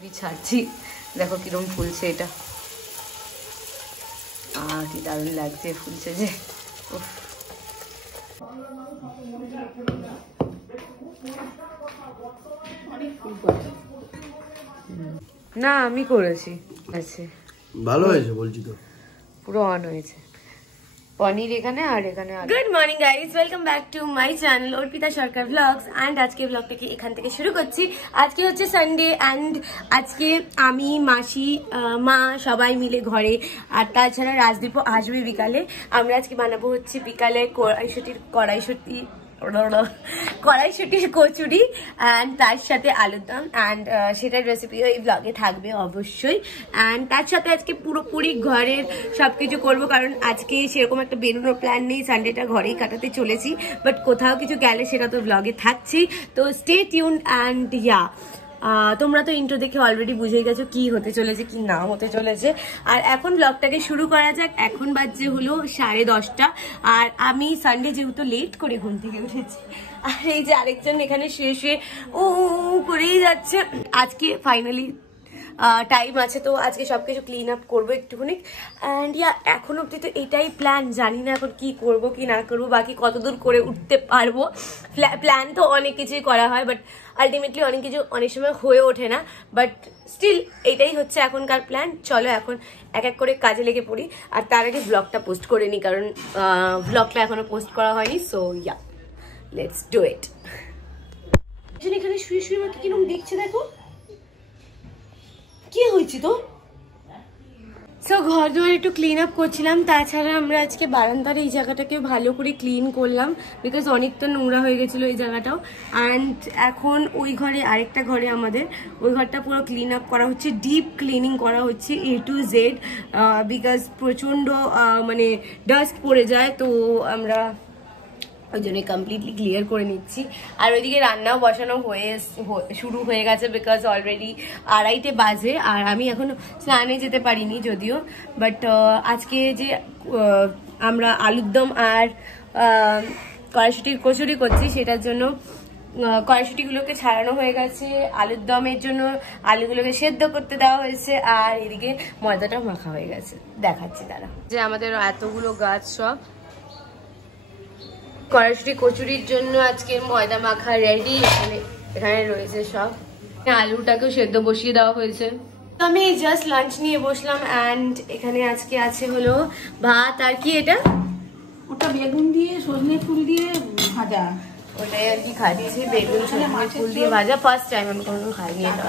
কচুরি ছাড়ছি, দেখো কিরম ফুলছে এটা, কি দারুণ লাগছে ফুলছে যে। না আমি করেছি, আচ্ছা ভালো হয়েছে বলছি তো, পুরো অন হয়েছে। পনির এখানে আর এখানে। Good morning guys, welcome back to my channel Arpita Sarkar blogs. And আজকে ব্লগটাকে এখান থেকে শুরু করছি। আজকে হচ্ছে সানডে অ্যান্ড আজকে আমি মাসি মা সবাই মিলে ঘরে, আর তাছাড়া রাজদীপও আসবে বিকালে। আমরা আজকে বানাবো হচ্ছে বিকালে কড়াইশুটির কচুরি অ্যান্ড তার সাথে আলুর দম, অ্যান্ড সেটার রেসিপিও এই ব্লগে থাকবে অবশ্যই। অ্যান্ড তার সাথে আজকে পুরোপুরি ঘরের সবকিছু করব, কারণ আজকে সেরকম একটা বেরোনোর প্ল্যান নেই, সানডেটা ঘরেই কাটাতে চলেছি। বাট কোথাও কিছু গেলে সেটা তো ব্লগে থাকছি, তো স্টে টিউন। অ্যান্ড ইয়া, তোমরা তো ইন্ট্রো দেখে অলরেডি বুঝে গেছো কি হতে চলেছে কি না হতে চলেছে। আর এখন ব্লগটাকে শুরু করা যাক। এখন বাজছে হলো 10:30, আর আমি সানডে যেহেতু লেট করে ঘুম থেকে উঠেছি, আর এই যে আরেকজন এখানে শুয়ে শুয়ে ও করেই যাচ্ছে। আজকে ফাইনালি টাইম আছে, তো আজকে সবকিছু ক্লিন আপ করবো একটুখানি। অ্যান্ড ইয়া, এখন অব্দি তো এটাই প্ল্যান, জানি না এখন কি করব কি না করবো, বাকি কতদূর করে উঠতে পারবো। প্ল্যান তো অনেক কিছুই করা হয়, বাট আলটিমেটলি অনেক কিছু অনেক সময় হয়ে ওঠে না, বাট স্টিল এটাই হচ্ছে এখনকার প্ল্যান। চলো এখন এক এক করে কাজে লেগে পড়ি, আর তার আগে ব্লগটা পোস্ট করে নিই, কারণ ব্লগটা এখনো পোস্ট করা হয়নি। So yeah, let's do it. এখানে শুয়ে শুয়ে আমাকে কিরকম দেখছে দেখো, কি হয়েছে তো। সো ঘর দুয়ার একটু ক্লিন আপ করছিলাম, তাছাড়া আমরা আজকে বারান্দার এই জায়গাটাকে ভালো করে ক্লিন করলাম, বিকজ অনেকটা নোংরা হয়ে গেছিলো এই জায়গাটাও। অ্যান্ড এখন ওই ঘরে, আরেকটা ঘরে আমাদের, ওই ঘরটা পুরো ক্লিন আপ করা হচ্ছে, ডিপ ক্লিনিং করা হচ্ছে A to Z, বিকজ প্রচণ্ড মানে ডাস্ট পড়ে যায়, তো আমরা ওই জন্য কমপ্লিটলি ক্লিয়ার করে নিচ্ছি। আর ওইদিকে রান্নাও বসানো শুরু হয়ে গেছে, বিকজ অলরেডি 2:30 বাজে, আর আমি এখনো স্নানে যেতে পারিনি যদিও। বাট আজকে যে আমরা আলুর দম আর কড়াইশুটির কচুরি করছি, সেটার জন্য কড়াইশুটিগুলোকে ছাড়ানো হয়ে গেছে, আলুর দমের জন্য আলুগুলোকে সেদ্ধ করতে দেওয়া হয়েছে, আর এদিকে ময়দাটাও মাখা হয়ে গেছে, দেখাচ্ছি তারা। যে আমাদের এতগুলো গাছ সব কড়াইশুটি কচুরির জন্য আজকে ময়দা মাখা রেডি, এখানে রয়েছে সব। আলুটাকেও সেদ্ধ বসিয়ে দেওয়া হয়েছে। তো আমি জাস্ট লাঞ্চ নিয়ে বসলাম, অ্যান্ড এখানে আজকে আছে হলো ভাত, আর কি এটা, ওটা বেগুন দিয়ে সজনে ফুল দিয়ে ভাজা, ওটাই আর কি খাচ্ছি, বেগুন সজনে ফুল দিয়ে ভাজা। ফার্স্ট টাইম আমি কোনো খাইনি এটা।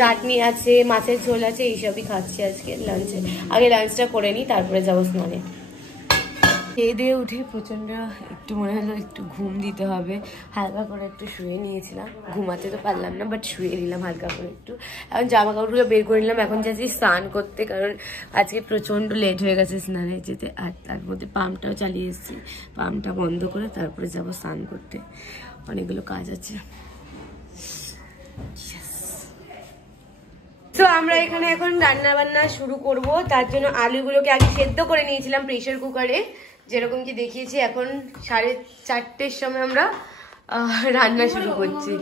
চাটনি আছে, মাছের ঝোল আছে, এইসবই খাচ্ছি আজকে লাঞ্চে। আগে লাঞ্চটা করে নিই, তারপরে যাবো স্নানে। খেয়ে দিয়ে উঠে প্রচণ্ড একটু মনে হলো একটু ঘুম দিতে হবে, হালকা করে একটু শুয়ে নিয়েছিলাম, ঘুমাতে তো পারলাম না, বাট শুয়ে নিলাম হালকা করে একটু। এখন জামা কাপড়গুলো বের করে নিলাম, এখন যাচ্ছি স্নান করতে, কারণ আজকে প্রচণ্ড লেট হয়ে গেছে স্নানে যেতে। আর তার মধ্যে পাম্পটাও চালিয়ে এসেছি, পাম্পটা বন্ধ করে তারপরে যাবো স্নান করতে, অনেকগুলো কাজ আছে। তো আমরা এখানে এখন রান্না বান্না শুরু করব, তার জন্য আলুগুলোকে আগে সেদ্ধ করে নিয়েছিলাম প্রেসার কুকারে, যেরকম কি দেখিয়েছি। এখন 4:30-র সময় আমরা রান্না শুরু করছি,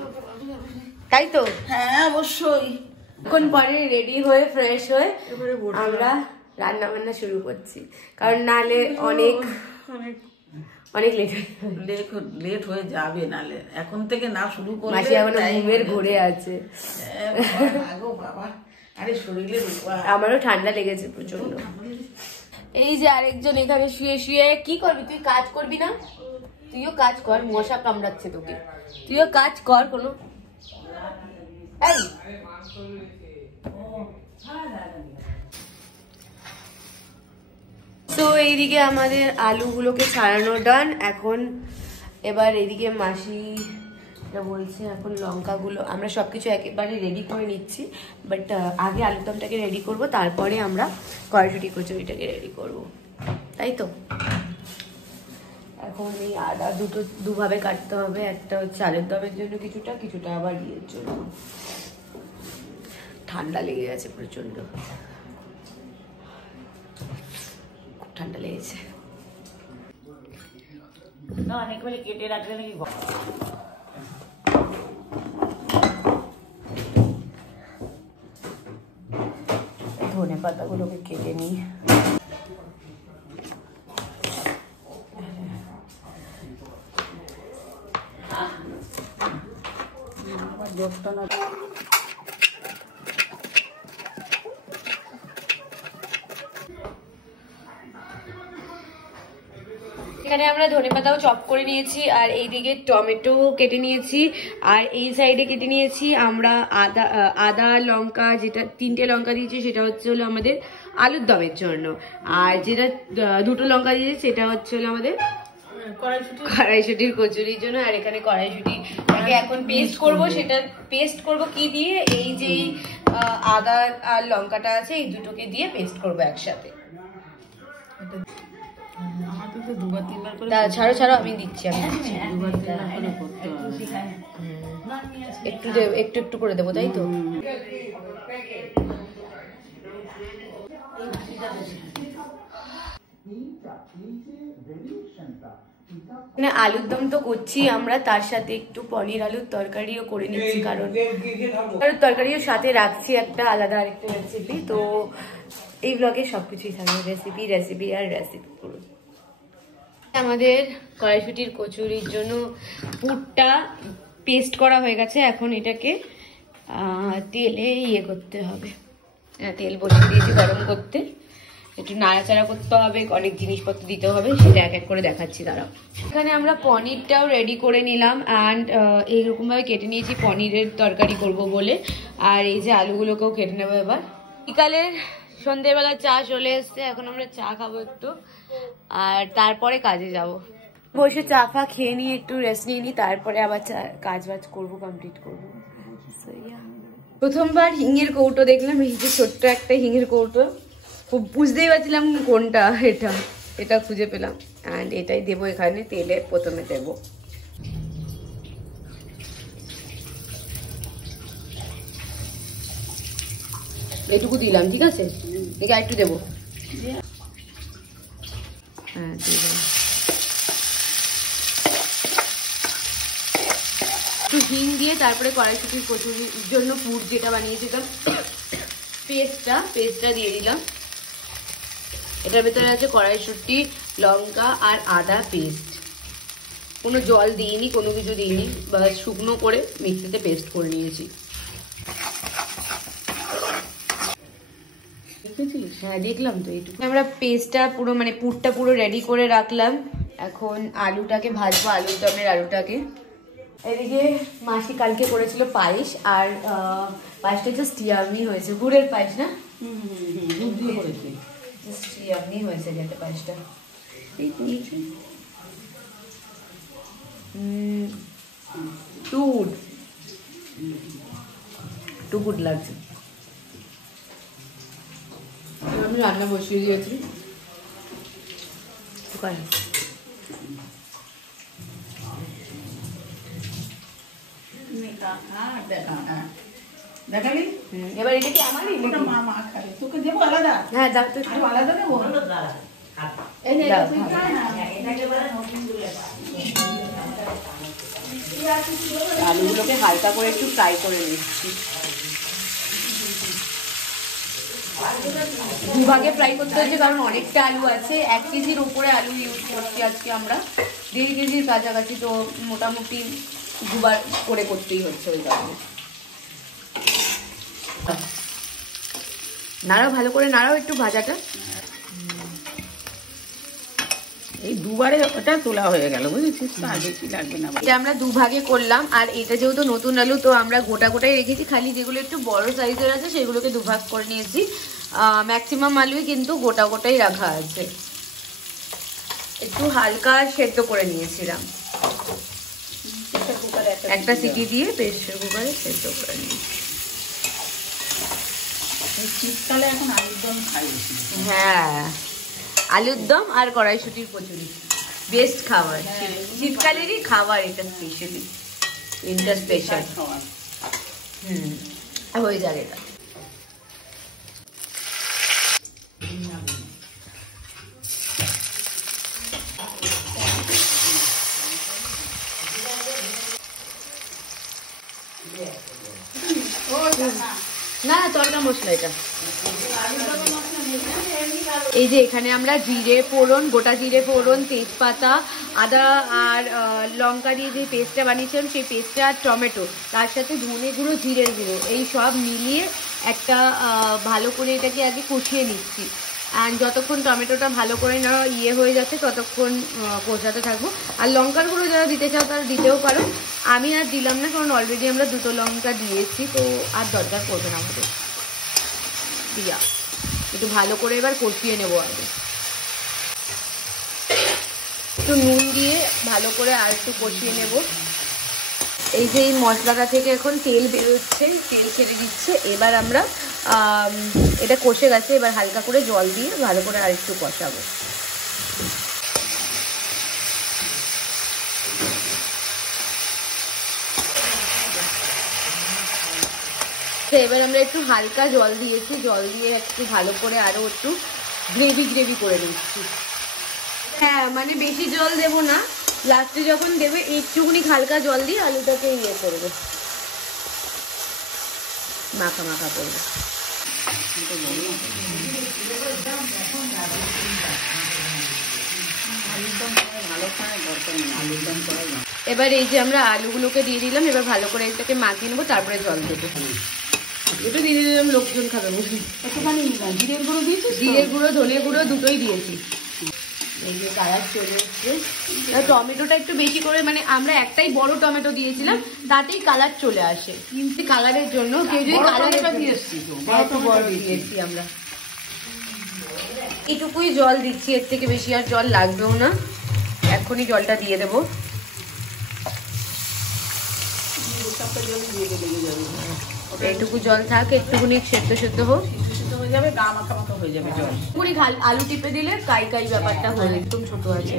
তাই তো? হ্যাঁ অবশ্যই। এখন পরে রেডি হয়ে ফ্রেশ হয়ে আমরা রান্না বান্না শুরু করছি, কারণ নালে অনেক লেট হয়ে যাবে, নালে এখন থেকে না শুরু করলে। মাসি এখন ঘুমের ঘুরে আছে। আরে শরীরে আমারও ঠান্ডা লেগেছে প্রচন্ড। এই যে আরেকজন এখানে শুয়ে শুয়ে, কি করবি তুই, কাজ করবি না? তুইও কাজ কর, মশা কামড়াচ্ছে তোকে, তুইও কাজ কর কোনো। তো এইদিকে আমাদের আলুগুলোকে ছাড়ানো ডান। এখন এবার এদিকে মাসি বলছে এখন লঙ্কাগুলো, আমরা সবকিছু একেবারে রেডি করে নিচ্ছি, বাট আগে আলুর দমটাকে রেডি করব, তারপরে আমরা কড়াইশুটি কচুরিটাকে রেডি করব, তাই তো? এখন এই আদা দুভাবে কাটতে হবে, একটা হচ্ছে আলুর দমের জন্য কিছুটা, কিছুটা আবার ইয়ের জন্য। ঠান্ডা লেগে গেছে প্রচন্ড, খুব ঠান্ডা লেগেছে। না অনেকগুলো কেটে রাখলে নাকি। পাতাগুলোকে কেটে নিই। এখানে আমরা ধনেপাতাও চপ করে নিয়েছি, আর এইদিকে টমেটো কেটে নিয়েছি, আর এই সাইডে কেটে নিয়েছি আমরা আদা লঙ্কা, যেটা 3টে লঙ্কা দিয়েছি সেটা হচ্ছে হলো আমাদের আলুর দমের জন্য, আর যেটা 2টো লঙ্কা দিয়েছি সেটা হচ্ছে হলো আমাদের কড়াইশুটির কচুরির জন্য। আর এখানে কড়াইশুটিটাকে এখন পেস্ট করব। সেটা পেস্ট করব কি দিয়ে, এই যে আদা আর লঙ্কাটা আছে এই দুটোকে দিয়ে পেস্ট করব একসাথে। ছাড়ো ছাড়ো, আমি দিচ্ছি, একটু একটু করে দেবো, তাই তো? আলুর দম তো করছি আমরা, তার সাথে একটু পনির আলুর তরকারিও করে নিচ্ছি, কারণ আলুর তরকারিও সাথে রাখছি একটা আলাদা আরেকটা রেসিপি। তো এই ব্লগে সবকিছুই থাকবে, রেসিপি রেসিপি আর রেসিপি পুরো। আমাদের কড়াইশুটির কচুরির জন্য পুরটা পেস্ট করা হয়ে গেছে। এখন এটাকে তেলে করতে হবে, তেল বসিয়ে দিয়েছি গরম করতে, একটু নাড়াচাড়া করতে হবে, অনেক জিনিসপত্র দিতে হবে, সেটা এক এক করে দেখাচ্ছি দাঁড়াও। এখানে আমরা পনিরটাও রেডি করে নিলাম, অ্যান্ড এইরকমভাবে কেটে নিয়েছি পনিরের তরকারি করব বলে। আর এই যে আলুগুলোকেও কেটে নেবো এবার। বিকালের সন্ধ্যেবেলা চা চলে এসছে, এখন আমরা চা খাবো একটু, আর তারপরে কাজে যাব। বসে চা ফা খেয়ে নিয়ে একটু রেস্ট নিয়ে নিই, তারপরে আবার কাজ বাজ করবো, কমপ্লিট করবো। প্রথমবার হিঙের কৌটো দেখলাম, এই যে ছোট্ট একটা হিঙের কৌটো, বুঝতেই পারছিলাম কোনটা, এটা খুঁজে পেলাম, অ্যান্ড এটাই দেবো এখানে তেলে প্রথমে দেবো। এইটুকু দিলাম, ঠিক আছে, দেখে একটু দেবো। হ্যাঁ দিলাম, একটু হিং দিয়ে তারপরে কড়াইশুটির কচুরির জন্য পুর যেটা বানিয়েছিলাম পেস্টটা দিয়ে দিলাম। এটার ভেতরে আছে কড়াইশুটি, লঙ্কা আর আদা পেস্ট, কোনো জল দিইনি, কোনো কিছু দিইনি, বা শুকনো করে মিক্সিতে পেস্ট করে নিয়েছি। হ্যাঁ দেখলাম তো, এইটুকু আমরা পেস্টটা পুরো মানে পুরটা পুরো রেডি করে রাখলাম। এখন আলুটাকে ভাজবো, আলুর দমের আলুটাকে। এদিকে মাসি কালকে করেছিল পায়েস, আর পায়েসটা জাস্ট ইয়ামি হয়েছে, গুড়ের পায়েস না, জাস্ট ইয়ামি হয়েছে যেটা পায়েসটা। টু গুড লাগছে। আমি রান্না বসিয়ে দিয়েছি, এবার এটা কি আমারই? তোকে দেবো আলাদা? হ্যাঁ দাও তো, আলাদা দেবো। আলুগুলোকে হালকা করে একটু ফ্রাই করে নিচ্ছি, দুভাগে ফ্রাই করতে হচ্ছে, কারণ অনেকটা আলু আছে, 1 কেজির উপরে আলু ইউজ করছি আজকে আমরা, 1.5 কেজির কাছাকাছি, তো মোটামুটি দুবার করে করতেই হচ্ছে ওই কারণে। নাড়াও, ভালো করে নাড়াও একটু ভাজাটা। এই দুবারে ওটা তোলা হয়ে গেল, বুঝেছিস, আর বেশি লাগবে না। এটা আমরা দুভাগে করলাম, আর এটা যেহেতু নতুন আলু তো আমরা গোটা গোটাই রেখেছি, খালি যেগুলো একটু বড় সাইজের আছে সেগুলোকে দুভাগ করে নিয়েছি। ম্যাক্সিমাম আলুই কিন্তু গোটা গোটাই রাখা আছে, একটু হালকা সেদ্ধ করে নিয়েছিলাম, একটা সিটি দিয়ে প্রেসার কুকারে সেদ্ধ করে নিয়েছি। শীতকালে এখন আলুর দম খাই, হ্যাঁ আলুর দম আর কড়াইশুটির কচুরি বেস্ট খাবার, শীতকালেরই খাবার এটা, স্পেশালি এটা স্পেশাল হয়ে যাবে এটা। না তরকা মশলা এটা। এই যে এখানে আমরা জিরে ফোড়ন, গোটা জিরে ফোড়ন, তেজপাতা, আদা আর লঙ্কা দিয়ে যে পেস্টটা বানিয়েছিলাম সেই পেস্টটা আর টমেটো, তার সাথে ধনে গুঁড়ো, জিরের গুঁড়ো, এই সব মিলিয়ে একটা ভালো করে এটাকে আগে কষিয়ে নিচ্ছি। অ্যান্ড যতক্ষণ টমেটোটা ভালো করে না হয়ে যাচ্ছে ততক্ষণ কষাতে থাকবো। আর লঙ্কার গুঁড়ো যারা দিতে চাও তারা দিতেও পারো, আমি আর দিলাম না কারণ অলরেডি আমরা দুটো লঙ্কা দিয়েছি, তো আর দরকার পড়বে না আমাদের দিয়া। একটু ভালো করে এবার কষিয়ে নেবো আগে, একটু নুন দিয়ে ভালো করে আর একটু কষিয়ে নেব। এই যে এই মশলাটা থেকে এখন তেল বেরোচ্ছে, তেল ছেড়ে দিচ্ছে। এবার আমরা এটা কষে গেছে, এবার হালকা করে জল দিয়ে ভালো করে আর একটু কষাবো। এবার আমরা একটু হালকা জল দিয়েছি, জল দিয়ে একটু ভালো করে আরো একটু গ্রেভি করে নিচ্ছি। হ্যাঁ, মানে বেশি জল দেবো না, লাস্টে যখন দেবে একটুখানি হালকা জল দিয়ে আলুটাকে করবে, মাখা মাখা করবে। এবার এই যে আমরা আলুগুলোকে দিয়ে দিলাম, এবার ভালো করে এটাকে মাখিয়ে নেবো, তারপরে জল দেবো। এটা দিয়ে দিলাম, লোকজন খাবে বুঝলি। জিরের গুঁড়ো দিয়েছি, জিরের গুঁড়ো ধনে গুঁড়ো দুটোই দিয়েছি। এই যে কালার চলে এসছে, টমেটোটা একটু বেশি করে, মানে আমরা একটাই বড় টমেটো দিয়েছিলাম, তাতেই কালার চলে আসে। কিন্তু কালারের জন্য কেউ যদি কালারটা দিয়ে এসছি, বড় দিয়েছি আমরা। এইটুকুই জল দিচ্ছি, এর থেকে বেশি আর জল লাগবেও না। এখনই জলটা দিয়ে দেবো। এইটুকু জল থাক, একটুখানি সেদ্ধ হোক, আলু টিপে দিলে কাই কাই ব্যাপারটা হয়ে একদম ছোট আছে।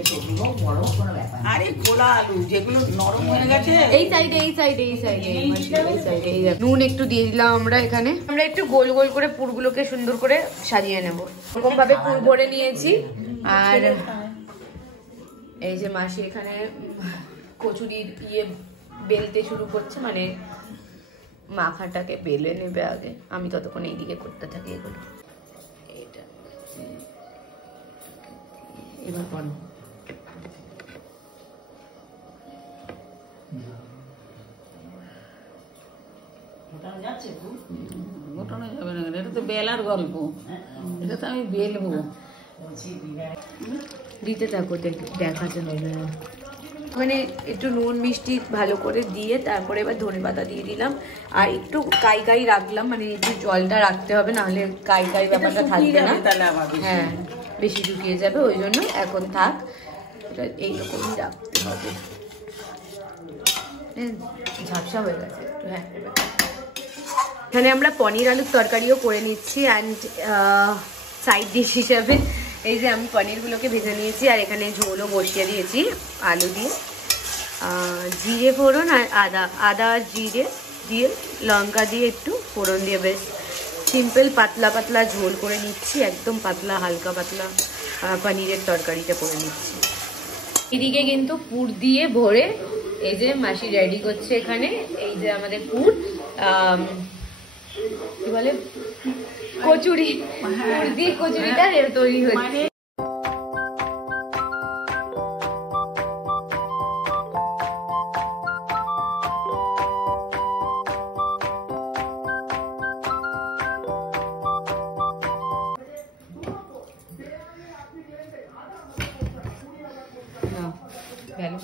আরে খোলা আলু যেগুলো নরম হয়ে গেছে, এই সাইডে নুন একটু দিয়ে দিলাম আমরা। এখানে আমরা একটু গোল গোল করে পুরগুলোকে সুন্দর করে সাজিয়ে নেব। এরকম ভাবে পুর ভরে নিয়েছি। আর এই যে মাসি এখানে কচুরির বেলতে শুরু করছে, মানে মাখাটাকে বেলে নেবে আগে, আমি ততক্ষণ এইদিকে করতে থাকি এগুলো। এটা এবার করো। ঘটনা যাবে না, এটা তো বেলার গল্প, এটা তো আমি বেলবো। দিতে থাকো, দেখাতে হবে। মানে একটু নুন মিষ্টি ভালো করে দিয়ে তারপরে এবার ধনেপাতা দিয়ে দিলাম, আর একটু কাই রাখলাম, মানে একটু জলটা রাখতে হবে, নাহলে কাই ব্যাপারটা থাকবে না। হ্যাঁ, বেশি শুকিয়ে যাবে, ওই জন্য এখন থাক, এটা এইরকমই রাখতে হবে। ঝাপসা হয়ে গেছে একটু। হ্যাঁ, এখানে আমরা পনির আলুর তরকারিও করে নিচ্ছি। অ্যান্ড সাইড ডিশ হিসাবে এই যে আমি পনিরগুলোকে ভেজে নিয়েছি, আর এখানে ঝোলও বসিয়ে দিয়েছি আলু দিয়ে। জিরে ফোড়ন আর আদা আর জিরে দিয়ে লঙ্কা দিয়ে একটু ফোড়ন দিয়ে বেশ সিম্পল পাতলা ঝোল করে নিচ্ছি, একদম পাতলা, হালকা পাতলা পনিরের তরকারিটা করে নিচ্ছি। এদিকে কিন্তু পুর দিয়ে ভরে এই যে মাসি রেডি করছে এখানে। এই যে আমাদের পুর, কি বলে, কচুরি, পুর দিয়ে কচুরিটা তৈরি হচ্ছে। গেল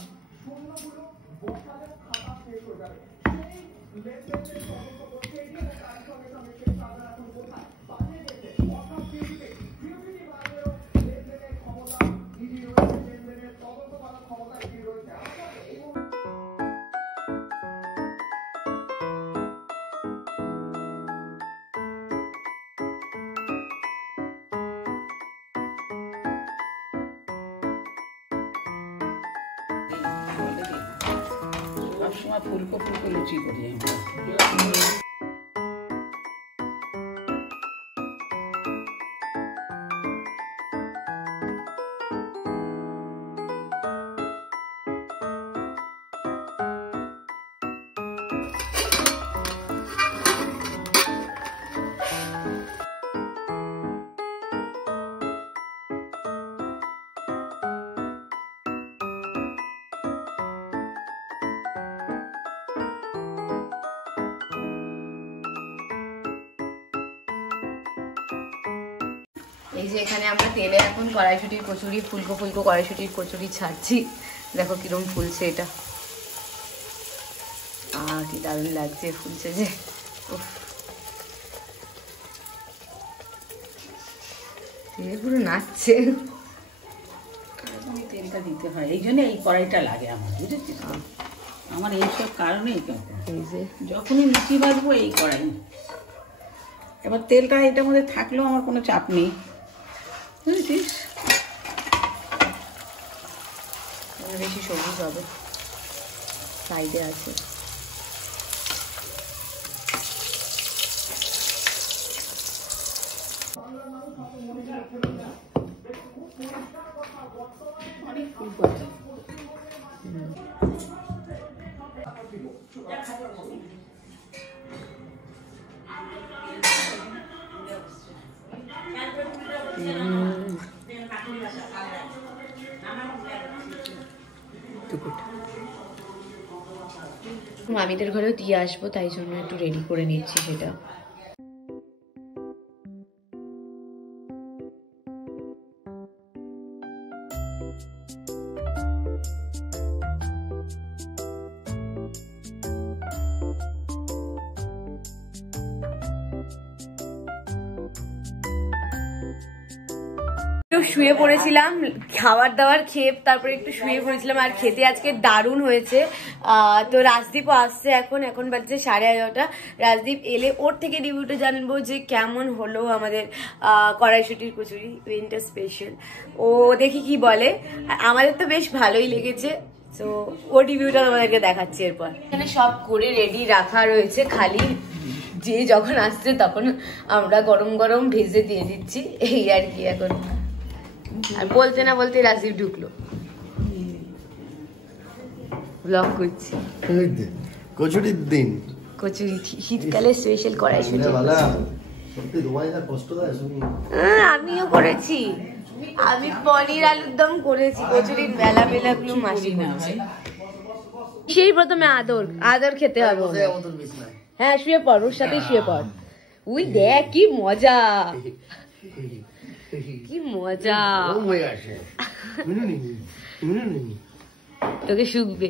সবসময় ফুলকো লুচি করি আমরা। যে এখানে আমরা তেলে এখন কড়াইশুটির কচুরি ফুলকো ফুলকো কড়াইশুটির কচুরি ছাড়ছি। দেখো কিরম ফুলছে এটা, কি দারুণ লাগছে ফুলছে যে। পুরো নাচছে। তেলটা দিতে হয়, এই জন্য এই কড়াইটা লাগে আমার, বুঝেছিস? আমার এইসব কারণেই যখনই লুচি ভাজবো এই কড়াই। এবার তেলটা এটার মধ্যে থাকলেও আমার কোনো চাপ নেই, বুঝেছিস? বেশি সবুজ হবে, সাইডে আছে। অনেক ফুল করে মামিদের ঘরেও দিয়ে আসবো, তাই জন্য একটু রেডি করে নিচ্ছি সেটা। শুয়ে পড়েছিলাম, খাবার দাবার খেয়ে তারপরে একটু শুয়ে পড়েছিলাম, আর খেতে আজকে দারুণ হয়েছে। তো রাজদীপও আসছে এখন বাজছে 11:30। রাজদীপ এলে ওর থেকে রিভিউটা জানবো যে কেমন হলো আমাদের কড়াইশুটির কচুরি উইন্টার স্পেশাল। ও দেখি কি বলে, আমাদের তো বেশ ভালোই লেগেছে। তো ও রিভিউটা তোমাদেরকে দেখাচ্ছি এরপর। এখানে সব করে রেডি রাখা রয়েছে, খালি যে যখন আসছে তখন আমরা গরম গরম ভেজে দিয়ে দিচ্ছি, এই আর কি। এখন আর বলতে না বলতে রাজদীপ ঢুকলো, ব্লগ করছি। কচুরির দিন, কচুরি শীতকালে স্পেশাল কড়াইশুটি। আমিও করেছি, আমি পনির আলুর দম করেছি, কচুরির মেলা মেলা গুলো মাসি করছে। সেই প্রথমে আদর খেতে হবে। হ্যাঁ শুয়ে পড়, ওর সাথে শুয়ে পড়। উই দেখ কি মজা, কি মজা। তোকে শুকবে,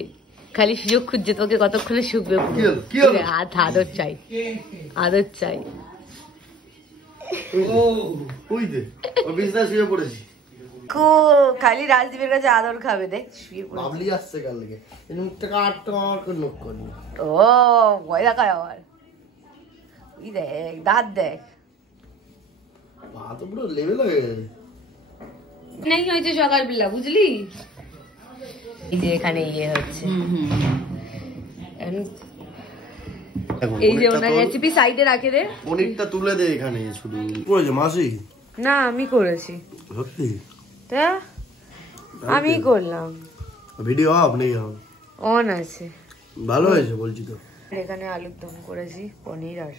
খালি সুযোগ খুঁজছে তোকে, কতক্ষণে শুকবে। আদর চাই, আদর চাই। খালি রাজদীপের কাছে আদর খাবে, দেখ শুয়ে আসছে। ও ভয় দেখায় আবার, দেখ দাঁত দেখ নাই হয়েছে সকালবেলা, বুঝলি? এখানে ইয়ে হচ্ছে, এই যে ওনার রেসিপি সাইডে রাখে রে। পনিরটা তুলে দে এখানে। শুধু করেছে মাসি? না আমি করেছি। সত্যি? তা আমি করলাম। ভিডিও অফ নেই? অন আছে। ভালো হয়েছে বলছি তো। এখানে আলুর দম করেছি, পনির আর